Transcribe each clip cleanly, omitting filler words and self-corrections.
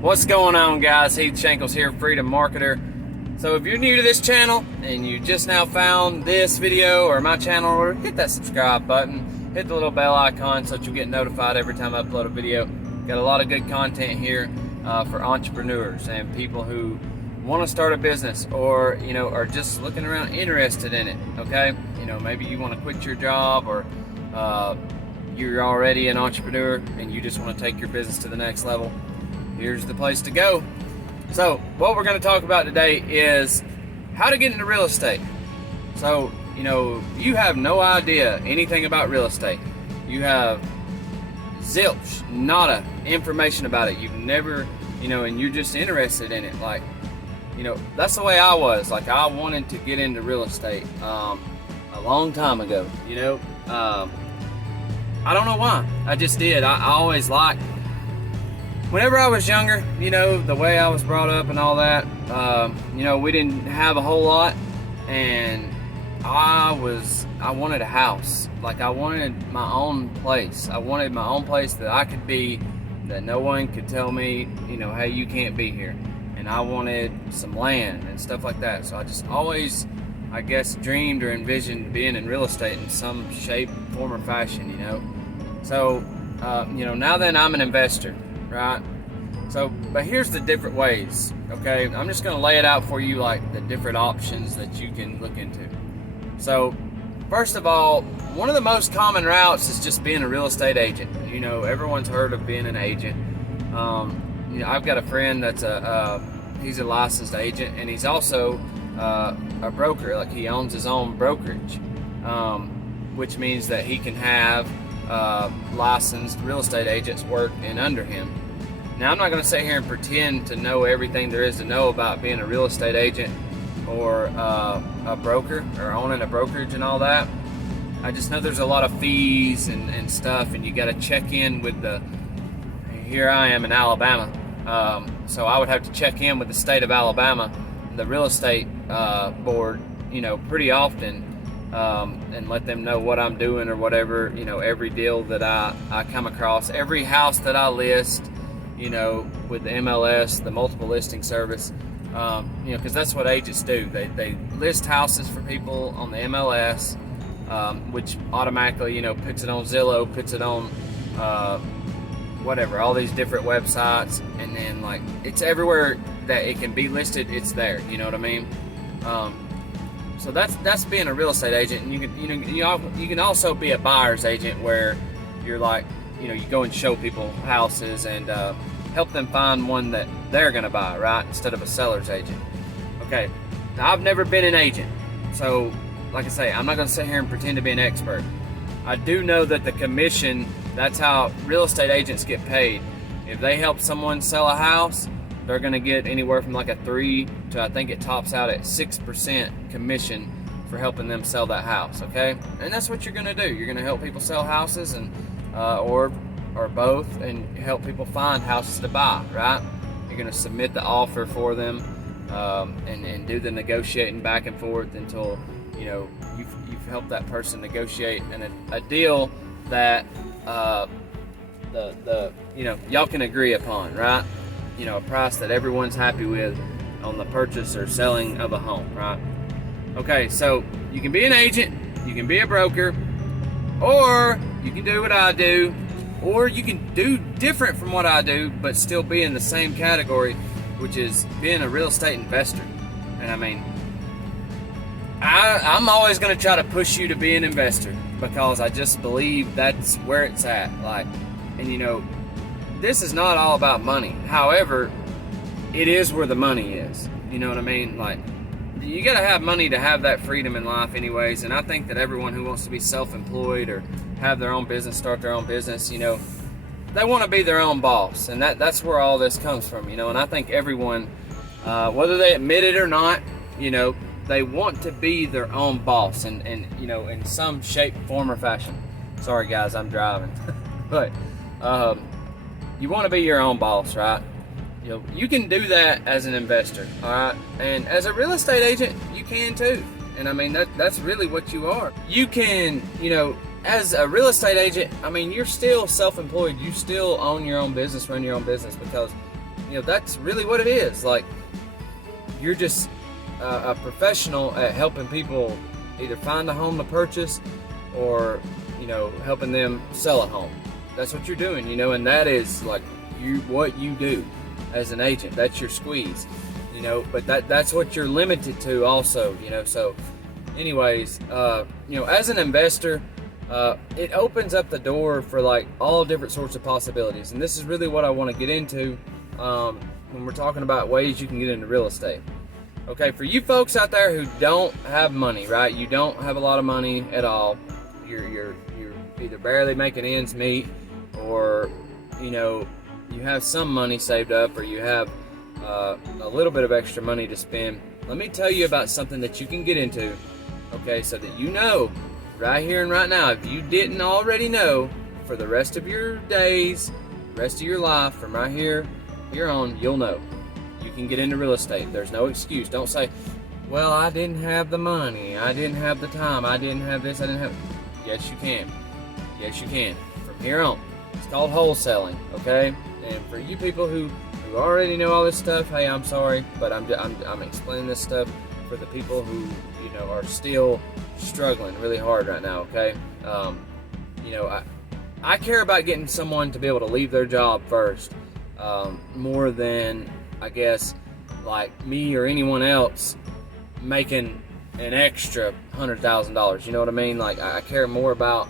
What's going on, guys? Heath Shankles here, Freedom Marketer. So if you're new to this channel and you just now found this video or my channel, hit that subscribe button, hit the little bell icon so that you'll get notified every time I upload a video. Got a lot of good content here for entrepreneurs and people who want to start a business or are just looking around interested in it. Okay, maybe you want to quit your job, or you're already an entrepreneur and you just want to take your business to the next level. Here's the place to go. So what we're going to talk about today is how to get into real estate. So you have no idea anything about real estate. You have zilch, nada information about it. You've never, and you're just interested in it. Like, that's the way I was. Like, I wanted to get into real estate a long time ago. I don't know why. I just did. I always liked. Whenever I was younger, the way I was brought up and all that, we didn't have a whole lot, and I wanted a house. Like, I wanted my own place. I wanted my own place that I could be, that no one could tell me, hey, you can't be here. And I wanted some land and stuff like that. So I just always, I guess, dreamed or envisioned being in real estate in some shape, form, or fashion, So, now then I'm an investor. Right? So, but here's the different ways, okay? I'm just going to lay it out for you, like the different options that you can look into. So, first of all, one of the most common routes is just being a real estate agent. Everyone's heard of being an agent. I've got a friend that's he's a licensed agent, and he's also a broker. Like, he owns his own brokerage, which means that he can have licensed real estate agents working under him. Now, I'm not going to sit here and pretend to know everything there is to know about being a real estate agent or a broker or owning a brokerage and all that. I just know there's a lot of fees and stuff, and you got to check in with here I am in Alabama, so I would have to check in with the state of Alabama, the real estate board, pretty often. And let them know what I'm doing or whatever, every deal that I come across, every house that I list, with the MLS, the multiple listing service, because that's what agents do. They list houses for people on the MLS, which automatically, puts it on Zillow, puts it on, whatever, all these different websites, and then, like, it's everywhere that it can be listed, it's there, you know what I mean? So that's being a real estate agent, and you can also be a buyer's agent, where you're like, you go and show people houses and help them find one that they're gonna buy, right? Instead of a seller's agent. Okay, now I've never been an agent, so like I say, I'm not gonna sit here and pretend to be an expert. I do know that the commission, that's how real estate agents get paid. If they help someone sell a house, they're going to get anywhere from like a 3 to, I think it tops out at 6% commission for helping them sell that house, okay? And that's what you're going to do. You're going to help people sell houses, and or both, and help people find houses to buy, right? You're going to submit the offer for them, and do the negotiating back and forth until you've helped that person negotiate a deal that y'all can agree upon, right? A price that everyone's happy with on the purchase or selling of a home, right? Okay, so you can be an agent, you can be a broker, or you can do what I do, or you can do different from what I do, but still be in the same category, which is being a real estate investor. And I mean, I'm always going to try to push you to be an investor, because I just believe that's where it's at. Like, and this is not all about money. However, it is where the money is. You know what I mean? Like, you got to have money to have that freedom in life anyways. And I think that everyone who wants to be self-employed or have their own business, start their own business, they want to be their own boss. And that's where all this comes from, And I think everyone, whether they admit it or not, they want to be their own boss and in some shape, form, or fashion. Sorry, guys, I'm driving. But you want to be your own boss, right? You can do that as an investor, all right? And as a real estate agent, you can too. And I mean, that's really what you are. You can, as a real estate agent, I mean, you're still self-employed. You still own your own business, run your own business, because that's really what it is. Like, you're just a professional at helping people either find a home to purchase or, helping them sell a home. That's what you're doing, and that is like what you do as an agent. That's your squeeze, but that's what you're limited to also, so anyways, as an investor, it opens up the door for like all different sorts of possibilities. And this is really what I want to get into when we're talking about ways you can get into real estate. Okay, for you folks out there who don't have money, right? You don't have a lot of money at all. You're either barely making ends meet, or you have some money saved up, or you have a little bit of extra money to spend. Let me tell you about something that you can get into, okay, so that right here and right now, if you didn't already know, for the rest of your days, the rest of your life, from right here on, you'll know. You can get into real estate. There's no excuse. Don't say, well, I didn't have the money, I didn't have the time, I didn't have this, I didn't have... Yes, you can. Yes, you can. From here on. It's called wholesaling, okay? And for you people who already know all this stuff, hey, I'm sorry, but I'm explaining this stuff for the people who, are still struggling really hard right now, okay? I care about getting someone to be able to leave their job first, more than, I guess, like me or anyone else making an extra $100,000. You know what I mean? Like, I care more about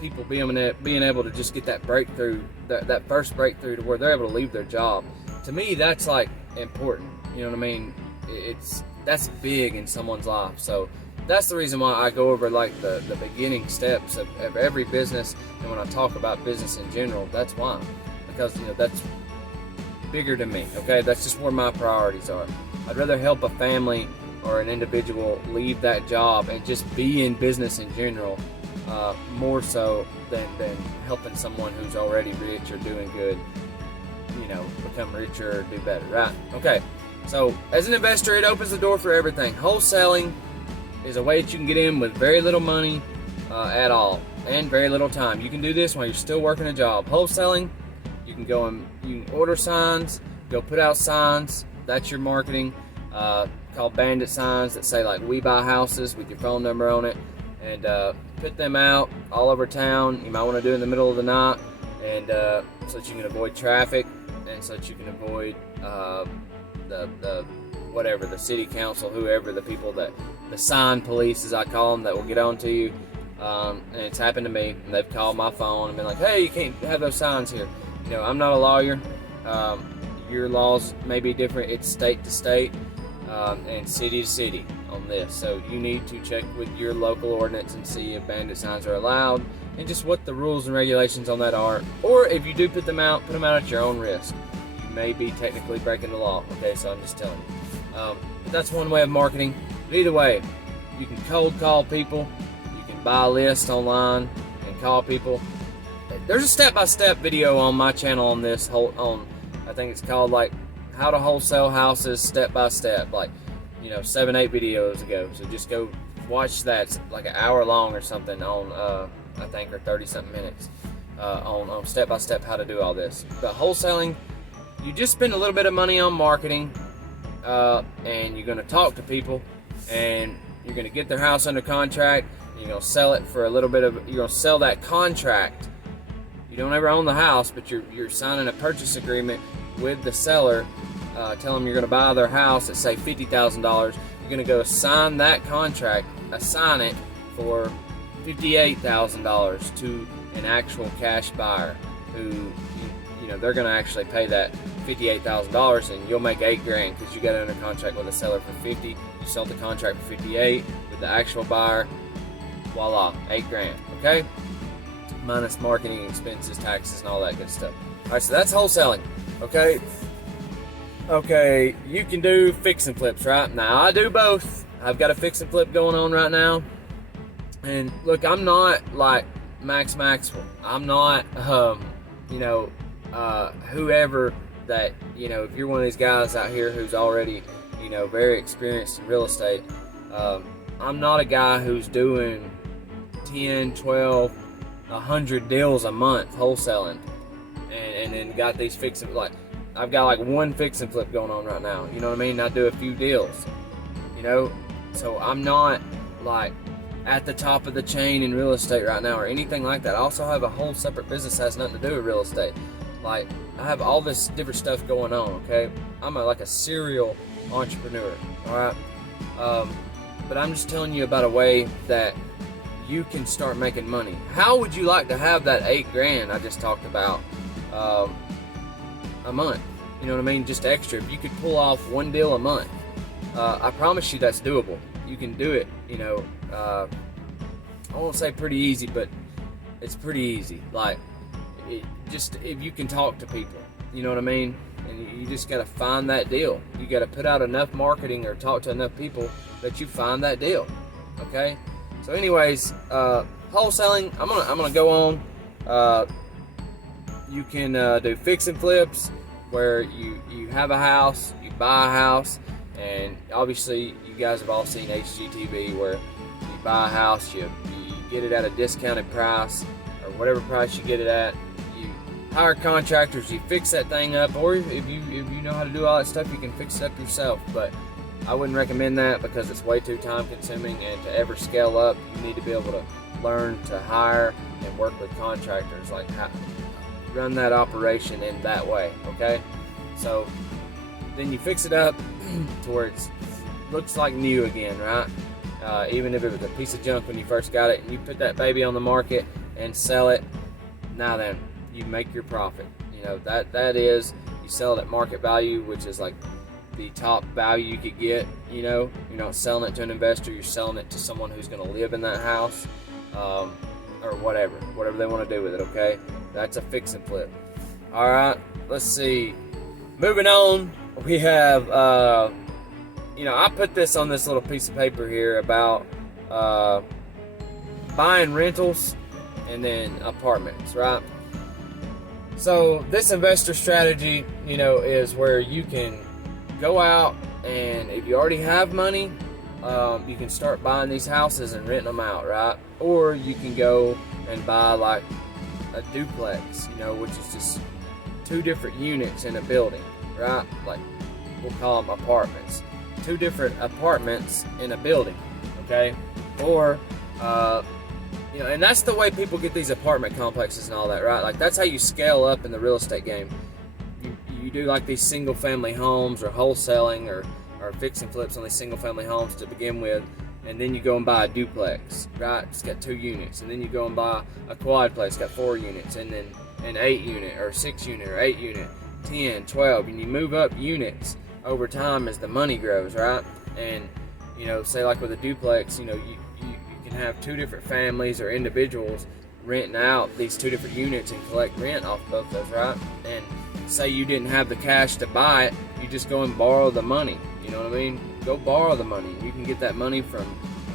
people being able to just get that breakthrough, that first breakthrough, to where they're able to leave their job. To me, that's like important. You know what I mean? That's big in someone's life. So that's the reason why I go over like the beginning steps of every business, and when I talk about business in general, that's why. Because that's bigger to me, okay? That's just where my priorities are. I'd rather help a family or an individual leave that job and just be in business in general, more so than helping someone who's already rich or doing good, become richer or do better, right? Okay, so as an investor, it opens the door for everything. Wholesaling is a way that you can get in with very little money at all, and very little time. You can do this while you're still working a job. Wholesaling, you can go and you can order signs, go put out signs. That's your marketing, called bandit signs that say like "We Buy Houses" with your phone number on it, and put them out all over town. You might want to do it in the middle of the night, and so that you can avoid traffic, and so that you can avoid the city council, whoever, the people that, the sign police as I call them, that will get on to you. And it's happened to me, and they've called my phone and been like, hey, you can't have those signs here. I'm not a lawyer. Your laws may be different. It's state to state, and city to city on this. So you need to check with your local ordinance and see if bandit signs are allowed, and just what the rules and regulations on that are. Or if you do put them out at your own risk. You may be technically breaking the law. Okay, so I'm just telling you. But that's one way of marketing. But either way, you can cold call people. You can buy a list online and call people. There's a step-by-step video on my channel on this I think it's called like how to wholesale houses step by step, like 7-8 videos ago. So just go watch that. It's like an hour long or something on I think, or 30 something minutes on step by step how to do all this. But wholesaling, you just spend a little bit of money on marketing, and you're going to talk to people, and you're going to get their house under contract. You're going to sell it for a little bit of, you're going to sell that contract. You don't ever own the house, but you're signing a purchase agreement with the seller, tell them you're going to buy their house at, say, $50,000. You're going to go sign that contract, assign it for $58,000 to an actual cash buyer who, they're going to actually pay that $58,000, and you'll make $8,000 because you got it under contract with a seller for $50,000. You sold the contract for $58,000 with the actual buyer. Voila, $8,000. Okay, minus marketing expenses, taxes, and all that good stuff. All right, so that's wholesaling. Okay, you can do fix and flips, right? Now I do both. I've got a fix and flip going on right now, and look, I'm not like Max Maxwell. I'm not, whoever that, if you're one of these guys out here who's already, very experienced in real estate, I'm not a guy who's doing 10, 12, 100 deals a month wholesaling, and then got these fix and, like, I've got like one fix and flip going on right now. You know what I mean? I do a few deals, you know, so I'm not like at the top of the chain in real estate right now or anything like that. I also have a whole separate business that has nothing to do with real estate. Like, I have all this different stuff going on, okay? I'm like a serial entrepreneur, all right? But I'm just telling you about a way that you can start making money. How would you like to have that $8,000 I just talked about a month? You know what I mean? Just extra. If you could pull off one deal a month, I promise you that's doable. You can do it, you know. I won't say pretty easy, but it's pretty easy. Like, just if you can talk to people, you know what I mean? And you just got to find that deal. You got to put out enough marketing or talk to enough people that you find that deal. Okay. So, anyways, wholesaling. I'm gonna go on. You can do fix and flips, where you have a house, you buy a house, and obviously you guys have all seen HGTV, where you buy a house, you get it at a discounted price or whatever price you get it at. You hire contractors, you fix that thing up, or if you know how to do all that stuff, you can fix it up yourself. But I wouldn't recommend that because it's way too time consuming, and to ever scale up, you need to be able to learn to hire and work with contractors, like how run that operation in that way, okay? So then you fix it up to where it looks like new again, right? Even if it was a piece of junk when you first got it, and you put that baby on the market and sell it, now then, you make your profit. You know, that is, you sell it at market value, which is like the top value you could get. You know, you're not selling it to an investor, you're selling it to someone who's going to live in that house, or whatever they want to do with it, okay? That's a fix and flip. All right, let's see. Moving on, we have, you know, I put this on this little piece of paper here about buying rentals and then apartments, right? So this investor strategy, you know, is where you can go out, and if you already have money, you can start buying these houses and renting them out, right? Or you can go and buy like a duplex, you know, which is just two different units in a building, right? Like, we'll call them apartments. Two different apartments in a building, okay? Or, you know, and that's the way people get these apartment complexes and all that, right? Like, that's how you scale up in the real estate game. You do like these single family homes, or wholesaling, or fix and flips on these single family homes to begin with, and then you go and buy a duplex, right? It's got 2 units, and then you go and buy a quadplex, got 4 units, and then an 8 unit, or 6 unit, or 8 unit, 10, 12, and you move up units over time as the money grows, right? And, you know, say like with a duplex, you know, you can have 2 different families or individuals renting out these 2 different units and collect rent off both those, right? And say you didn't have the cash to buy it, you just go and borrow the money. You know what I mean? Go borrow the money. You can get that money from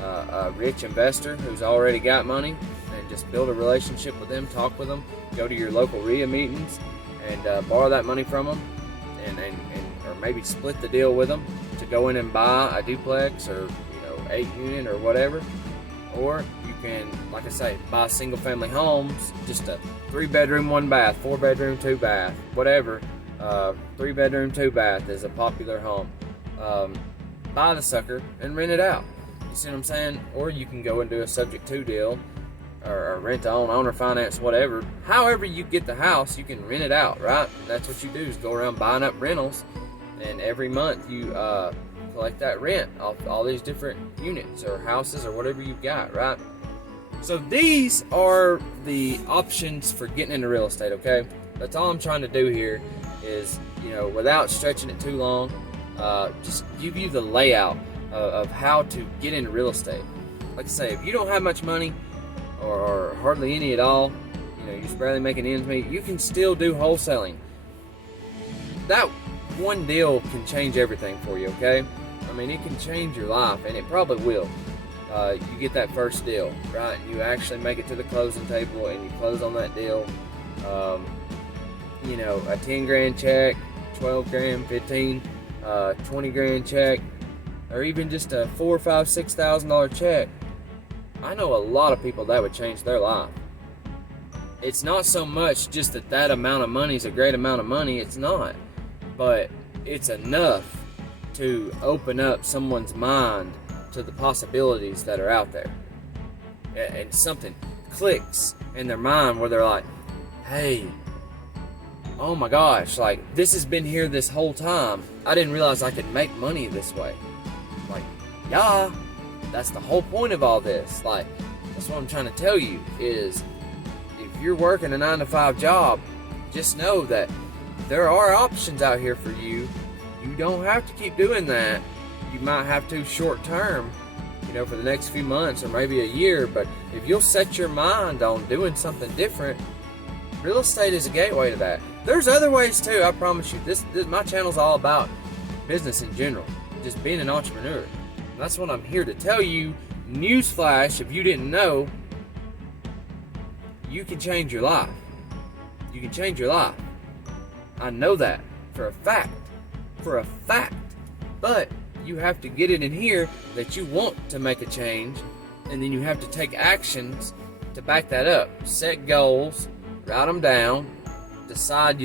a rich investor who's already got money, and just build a relationship with them, talk with them, go to your local RIA meetings, and borrow that money from them, and or maybe split the deal with them to go in and buy a duplex, or, you know, 8 unit or whatever. Or you can, like I say, buy single family homes, just a 3-bedroom, 1 bath, 4-bedroom, 2 bath, whatever. 3-bedroom, 2 bath is a popular home. Buy the sucker and rent it out. You see what I'm saying? Or you can go and do a subject to deal, or rent to own, owner finance, whatever. However you get the house, you can rent it out, right? That's what you do, is go around buying up rentals, and every month you collect that rent off all these different units or houses or whatever you've got, right? So these are the options for getting into real estate, okay? That's all I'm trying to do here is, you know, without stretching it too long, just give you the layout of how to get into real estate. Like I say, if you don't have much money, or hardly any at all, you know, you're just barely making ends meet, you can still do wholesaling. That one deal can change everything for you, okay? I mean, it can change your life, and it probably will. You get that first deal, right? You actually make it to the closing table, and you close on that deal. You know, a 10 grand check, 12 grand, 15, 20 grand check, or even just a $4,000, $5,000, $6,000 check. I know a lot of people that would change their life. It's not so much just that amount of money is a great amount of money. It's not. but it's enough to open up someone's mind to the possibilities that are out there. And something clicks in their mind where they're like, hey, oh my gosh, like, this has been here this whole time. I didn't realize I could make money this way. Like, yeah, that's the whole point of all this. Like, that's what I'm trying to tell you is, if you're working a 9-to-5 job, just know that there are options out here for you. You don't have to keep doing that. You might have to short term, for the next few months or maybe a year, but if you'll set your mind on doing something different, real estate is a gateway to that. There's other ways too, I promise you. This my channel's all about business in general, just being an entrepreneur. And that's what I'm here to tell you. Newsflash, if you didn't know, you can change your life. You can change your life. I know that for a fact. For a fact. But you have to get it in here that you want to make a change, and then you have to take actions to back that up. Set goals, write them down, decide,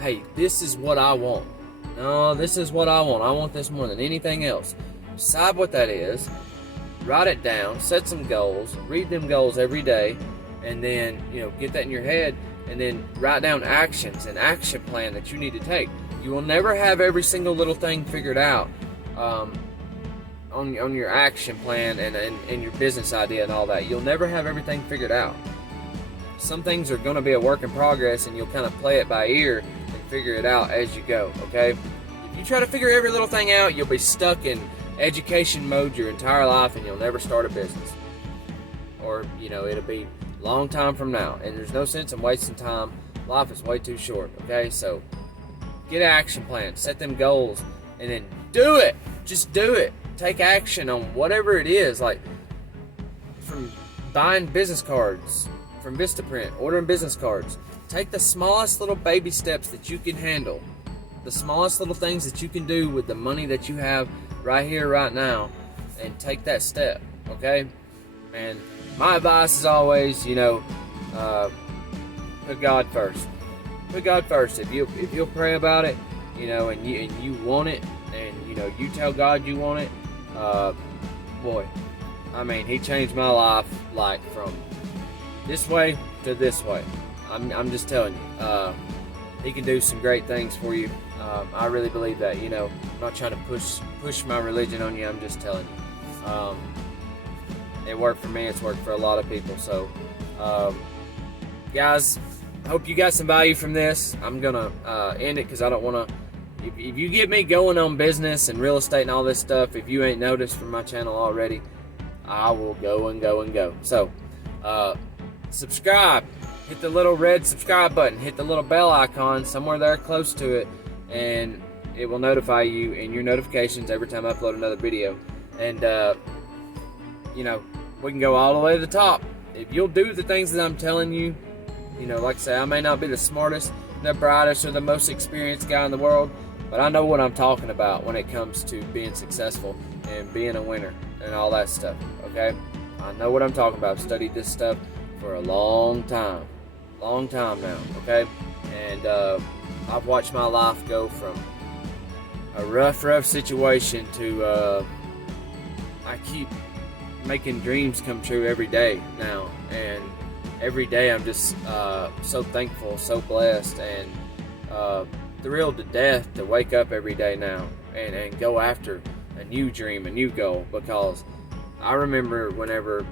hey, this is what I want. No, this is what I want. I want this more than anything else. Decide what that is, write it down, set some goals, read them goals every day, and then, get that in your head, and then write down actions, an action plan that you need to take. You will never have every single little thing figured out on your action plan and your business idea and all that. You'll never have everything figured out. Some things are going to be a work in progress, and you'll kind of play it by ear and figure it out as you go, okay? If you try to figure every little thing out, you'll be stuck in education mode your entire life, and you'll never start a business. Or, it'll be a long time from now, and there's no sense in wasting time. Life is way too short, okay? So get an action plan, set them goals, and then do it. Just do it. Take action on whatever it is, like from buying business cards from Vistaprint, ordering business cards. Take the smallest little baby steps that you can handle, the smallest little things that you can do with the money that you have right here, right now, and take that step, okay? And my advice is always, put God first. Put God first. If you'll pray about it, and you want it, and you tell God you want it, boy, I mean, He changed my life, like from this way to this way. I'm just telling you, He can do some great things for you. I really believe that. I'm not trying to push my religion on you. I'm just telling you. It worked for me. It's worked for a lot of people. So, guys, I hope you got some value from this. I'm gonna end it because I don't want to. If you get me going on business and real estate and all this stuff, if you ain't noticed from my channel already, I will go and go and go. So, subscribe. Hit the little red subscribe button. Hit the little bell icon somewhere there close to it, and it will notify you in your notifications every time I upload another video. And, we can go all the way to the top. If you'll do the things that I'm telling you, like I say, I may not be the smartest, the brightest, or the most experienced guy in the world, but I know what I'm talking about when it comes to being successful and being a winner and all that stuff, okay? I know what I'm talking about. I've studied this stuff for a long time now, okay? And I've watched my life go from a rough situation to I keep making dreams come true every day now, and every day I'm just so thankful, so blessed, and thrilled to death to wake up every day now and go after a new dream, a new goal, because I remember whenever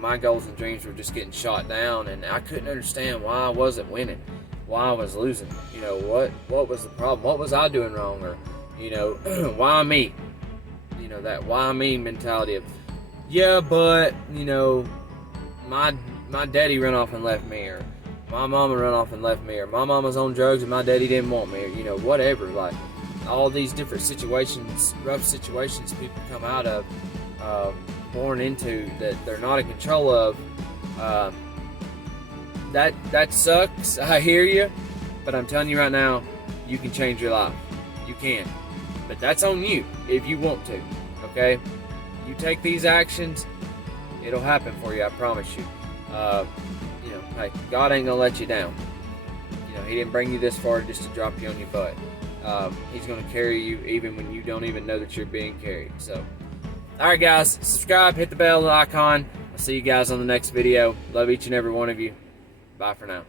my goals and dreams were just getting shot down, and I couldn't understand why I wasn't winning, why I was losing. What was the problem? What was I doing wrong? Or why me? That why me mentality of, yeah, but my daddy ran off and left me, or my mama ran off and left me, or my mama's on drugs and my daddy didn't want me, or whatever. Like, all these different situations, rough situations people come out of, born into, that they're not in control of. That sucks. I hear you, but I'm telling you right now, you can change your life. You can, but that's on you if you want to. Okay, you take these actions, it'll happen for you. I promise you. Hey, God ain't gonna let you down. He didn't bring you this far just to drop you on your butt. He's going to carry you even when you don't even know that you're being carried. So, all right, guys, subscribe, hit the bell icon. I'll see you guys on the next video. Love each and every one of you. Bye for now.